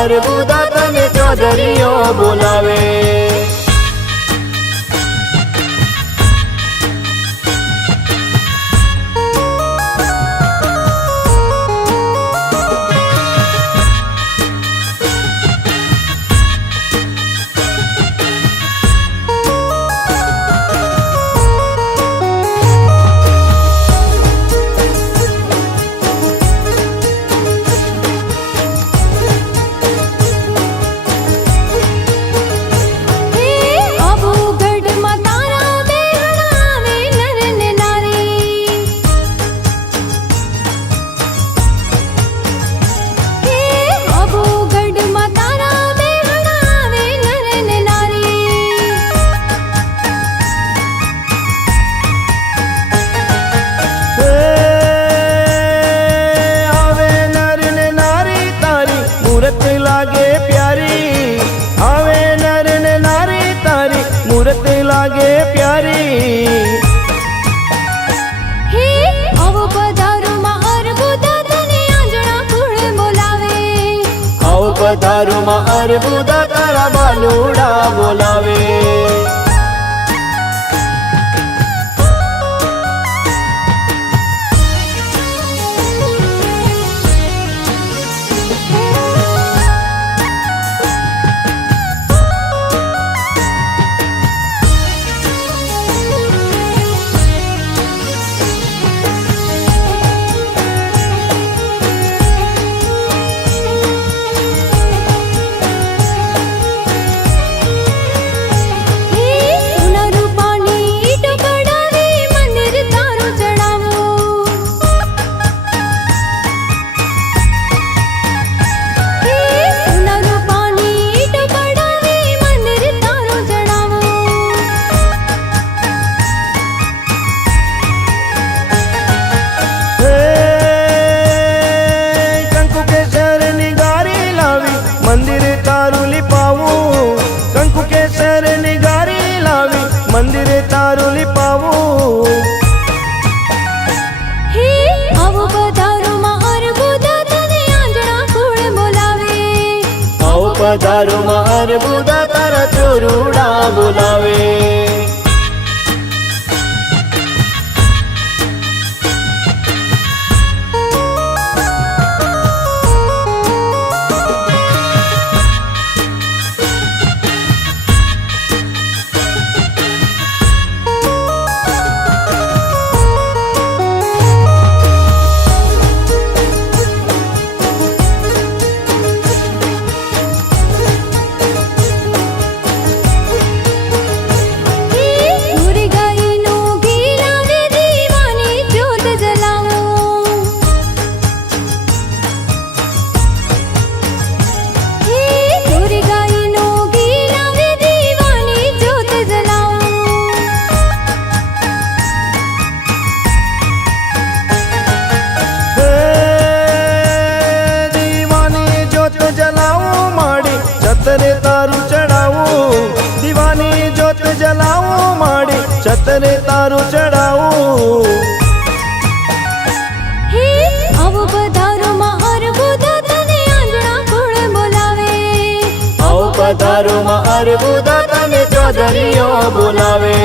અર્બુદા તને ચૌધરીઓ બોલાવે। मूरत लागे प्यारी आवे नर ने नारी तारी मूरत लागे प्यारी। हे आओ पधारो मां अर्बुदा तने आंजणा कुळ बोलावे। आओ पधारो मां अर्बुदा तारा बालूड़ा बोलावे। मंदिर तारू लिपावू कंकु के सर निगारी लावी मंदिर तारू लिपावू। हे आओ पधारो मां अर्बुदा तने आंजणा कुळ बोलावे। आओ पधारो मां अर्बुदा तारा चोरूड़ा बोलावे। छतरे तारू चढ़ाऊ दीवानी जोत जलाऊ माड़ी छतरे तारू चढ़ाऊ। हे आओ पधारो मां अर्बुदा तने आंजणा कुळ बोलावे। आओ पधारो मां अर्बुदा तने चौधरीओ बोलावे।